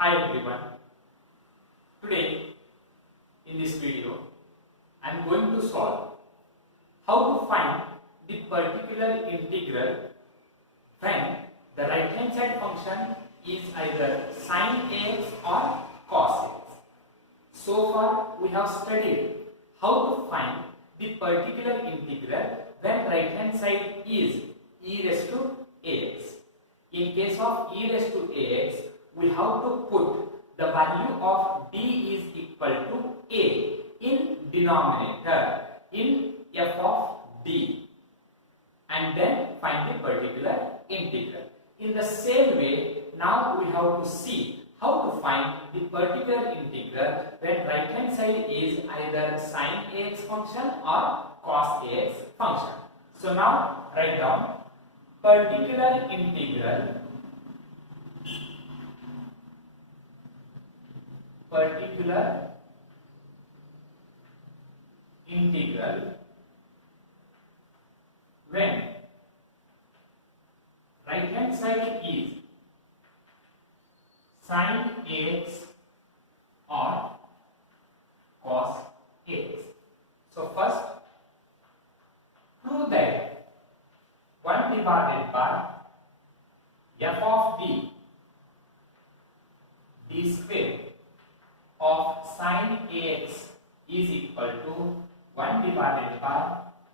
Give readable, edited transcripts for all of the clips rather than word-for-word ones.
Hi everyone. Today in this video I am going to solve how to find the particular integral when the right hand side function is either sine ax or cos ax. So far we have studied how to find the particular integral when right hand side is e raised to ax. In case of e raised to ax, we have to put the value of d is equal to a in denominator in f of d and then find the particular integral. In the same way, now we have to see how to find the particular integral when right hand side is either sine ax function or cos ax function. So now write down particular integral when right hand side is sine ax or cos ax. So first prove that 1 divided by f of d square of sine ax is equal to 1 divided by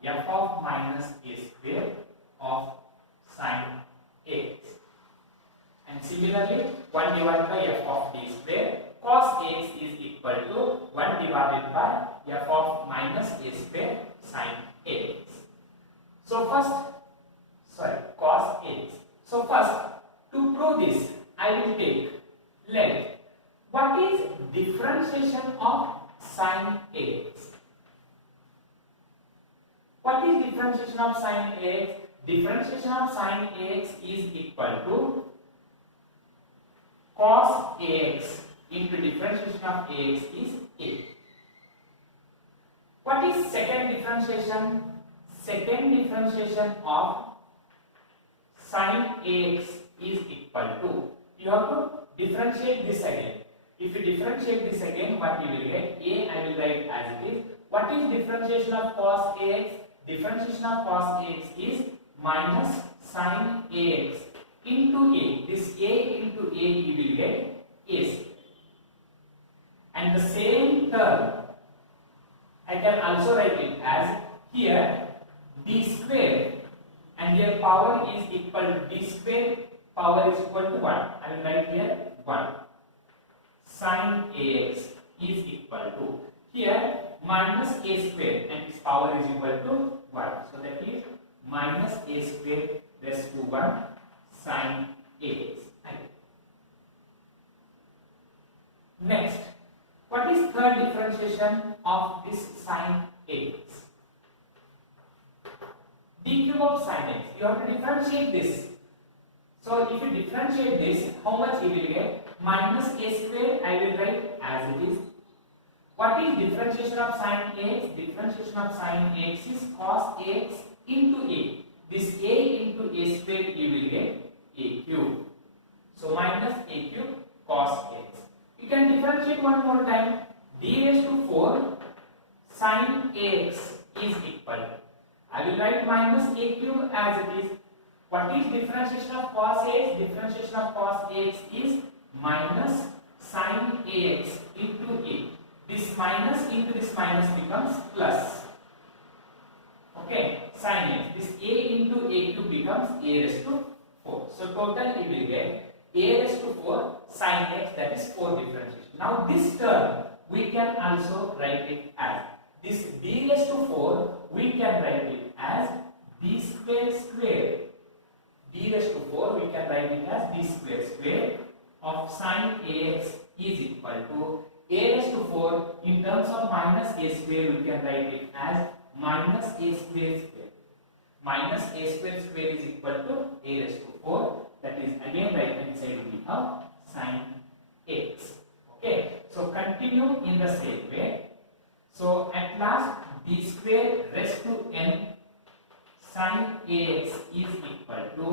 f of minus a square of sine ax. And similarly, 1 divided by f of d square cos ax is equal to 1 divided by f of minus a square sine ax. So cos ax. So first, to prove this, I will take let. What is differentiation of sine ax? What is differentiation of sine ax? Differentiation of sine ax is equal to cos ax into differentiation of ax is a. What is second differentiation? Second differentiation of sine ax is equal to, you have to differentiate this again. If you differentiate this again, what you will get? A I will write as it is. What is differentiation of cos ax? Differentiation of cos ax is minus sine ax into a. This a into a you will get a. And the same term I can also write it as here d square and here power is equal to d square, power is equal to 1. I will write here 1. Sine ax is equal to here minus a square and its power is equal to 1. So that is minus a square raised to 1 sine ax. Next, what is third differentiation of this sine ax? d cube of sine x. You have to differentiate this. So if you differentiate this, how much you will get? Minus a square I will write as it is. What is differentiation of sine ax? Differentiation of sine ax is cos ax into a. This a into a square you will get a cube. So minus a cube cos ax. You can differentiate one more time. D raised to 4 sine ax is equal. I will write minus a cube as it is. What is differentiation of cos ax? Differentiation of cos ax is minus sine ax into a. This minus into this minus becomes plus. Okay, sine ax. This a into a cube becomes a raised to 4. So total you will get a raised to 4 sine x, that is 4 differentiation. Now this term we can also write it as this d raised to 4 we can write it as d square square. D raised to 4 we can write it as d square square of sine ax is equal to a raised to 4 in terms of minus a square we can write it as minus a square square. Minus a square square is equal to a raised to 4. That is again right hand side we have sine x. Okay. So continue in the same way. So at last d square raised to n sine ax is equal to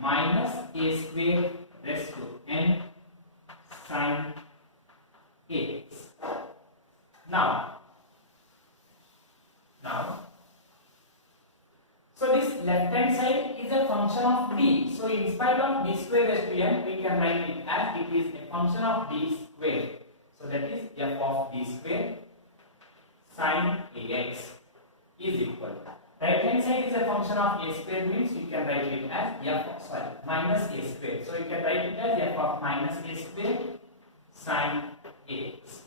minus a square raised to n sine in spite of b square raised to n, we can write it as it is a function of b square. So that is f of b square sine ax is equal to, right hand side is a function of a square, means you can write it as minus a square. So you can write it as f of minus a square sine ax.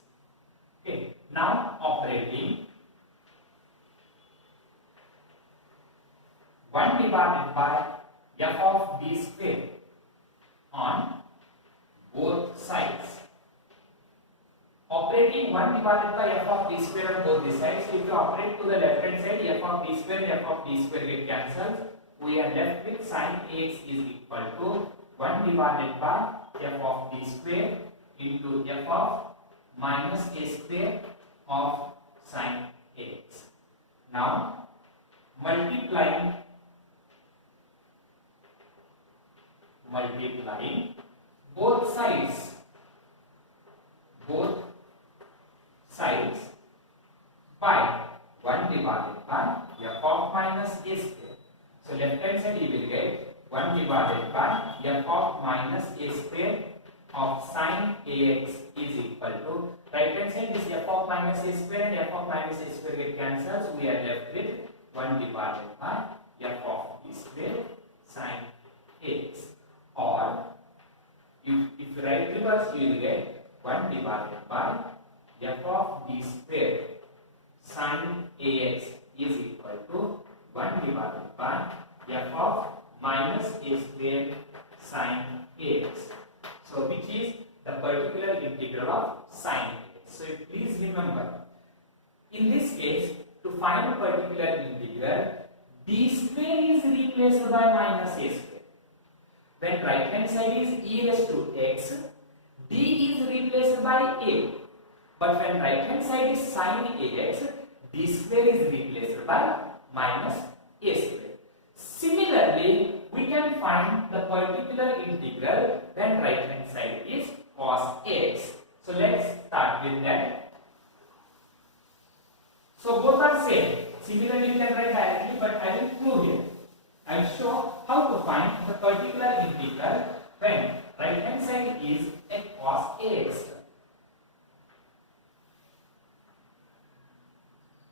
Okay, now operating 1 divided by f of b square on both sides. Operating 1 divided by f of b square on both the sides. So if you operate to the left hand side, f of b square and f of b square get cancelled. We are left with sine ax is equal to 1 divided by f of b square into f of minus a square of sine ax. Now multiplying both sides by 1 divided by f of minus a square. So left hand side you will get 1 divided by f of minus a square of sine ax is equal to, right hand side is f of minus a square and f of minus a square get cancelled. So we are left with 1 divided by f of b square sine ax. Or if you write reverse, you will get 1 divided by f of b square sine ax is equal to 1 divided by f of minus a square sine ax. So which is the particular integral of sine ax. So please remember, in this case, to find a particular integral, b square is replaced by minus a square. When right hand side is e raised to x, d is replaced by a. But when right hand side is sine ax, d square is replaced by minus a square. Similarly, we can find the particular integral when right hand side is cos x. So let's start with that. So both are same. Similarly, you can write directly, but I will prove it. I will show how to find the particular integral when right hand side is a cos ax.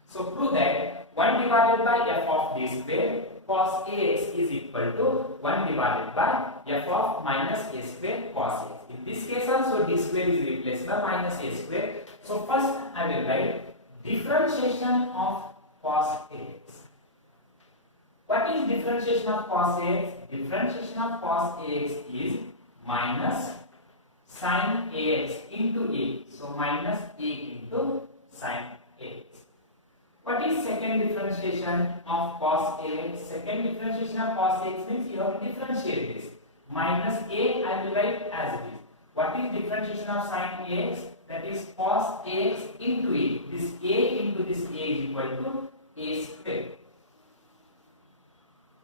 So prove that 1 divided by f of b square cos ax is equal to 1 divided by f of minus a square cos ax. In this case also d square is replaced by minus a square. So first I will write differentiation of cos ax. What is differentiation of cos ax? Differentiation of cos ax is minus sine ax into a. So minus a into sine ax. What is second differentiation of cos ax? Second differentiation of cos ax means you have to differentiate this. Minus a I will write as it is. What is differentiation of sine ax? That is cos ax into a. This a into this a is equal to a square.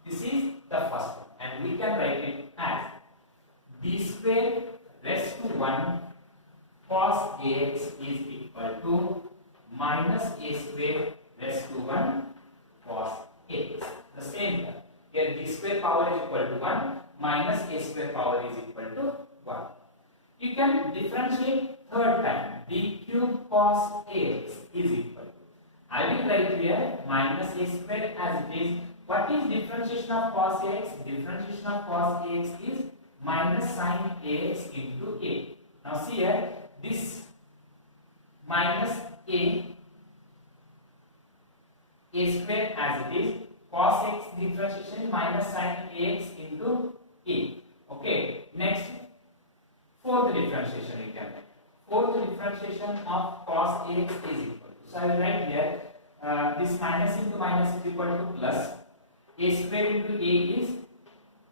This is the first one, and we can write it as b square raised to 1 cos ax is equal to minus a square raised to 1 cos ax. The same here. Here b square power is equal to 1 minus a square power is equal to 1. You can differentiate third time. b cube cos ax is equal to, I will write here minus a square as it is. What is differentiation of cos ax? Differentiation of cos ax is minus sine ax into a. Now see here, this minus a square as it is, cos x differentiation minus sine ax into a. Okay, next fourth differentiation we can write. Fourth differentiation of cos ax is equal to, so I will write here this minus into minus is equal to plus. A square into a is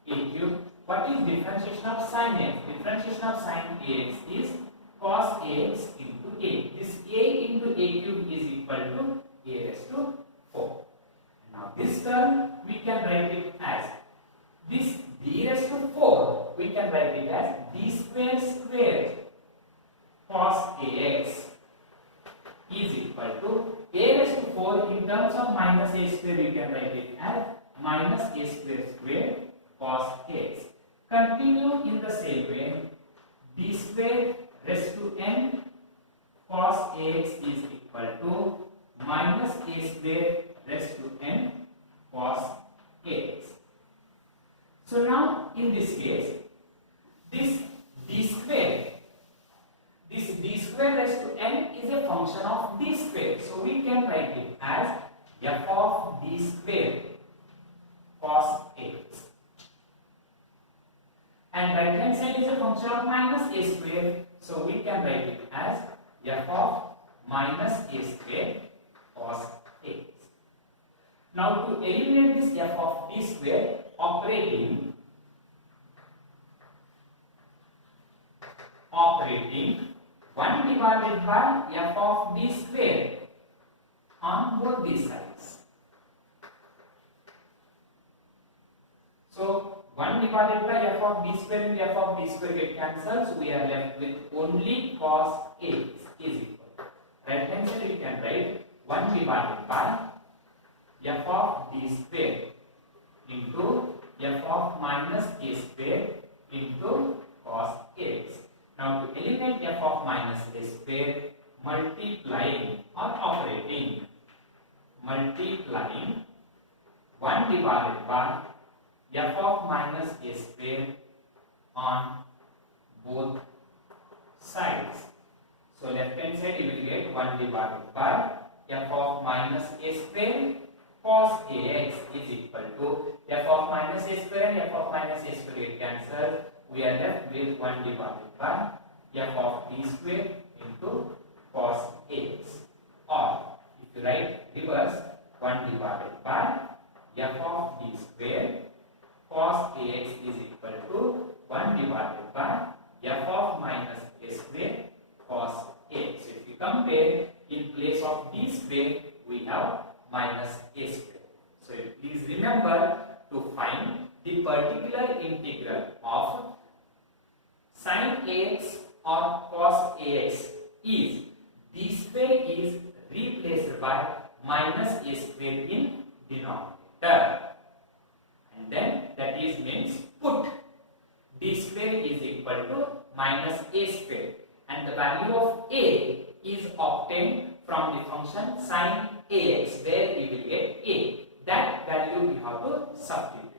a cube. What is differentiation of sine ax? Differentiation of sine ax is cos ax into a. This a into a cube is equal to a raised to 4. Now this term we can write it as this b raised to 4. We can write it as b square squared cos ax is equal to a raised to 4. In terms of minus a square, we can write it as minus a square squared cos ax. Continue in the same way. B square raised to n cos ax is equal to minus a square raised to n cos ax. So now in this case, this d square raised to n is a function of d square. So we can write it as f of d square cos ax. And right hand side is a function of minus a square. So we can write it as f of minus a square cos ax. Now to eliminate this f of d square, operating 1 divided by f of d square on both these sides. So 1 divided by f of d square and f of d square get cancelled. So we are left with only cos ax is equal. Right hand side we can write 1 divided by f of d square into f of minus a square into cos ax. Now to eliminate f of minus a square, multiplying 1 divided by f of minus a square on both sides. So left hand side you will get 1 divided by f of minus a square cos ax is equal to f of minus a square and f of minus a square get cancelled. We are left with 1 divided by f of d square into cos ax, or if you write reverse, 1 divided by f of d square cos ax is equal to 1 divided by f of minus a square cos ax. If we compare, in place of d square we have minus a square. So please remember to find the particular integral of sin ax or cos ax is d square is replaced by minus a square in denominator, and then that is means put d square is equal to minus a square, and the value of a is obtained from the function sin ax, where we will get a. That value we have to substitute.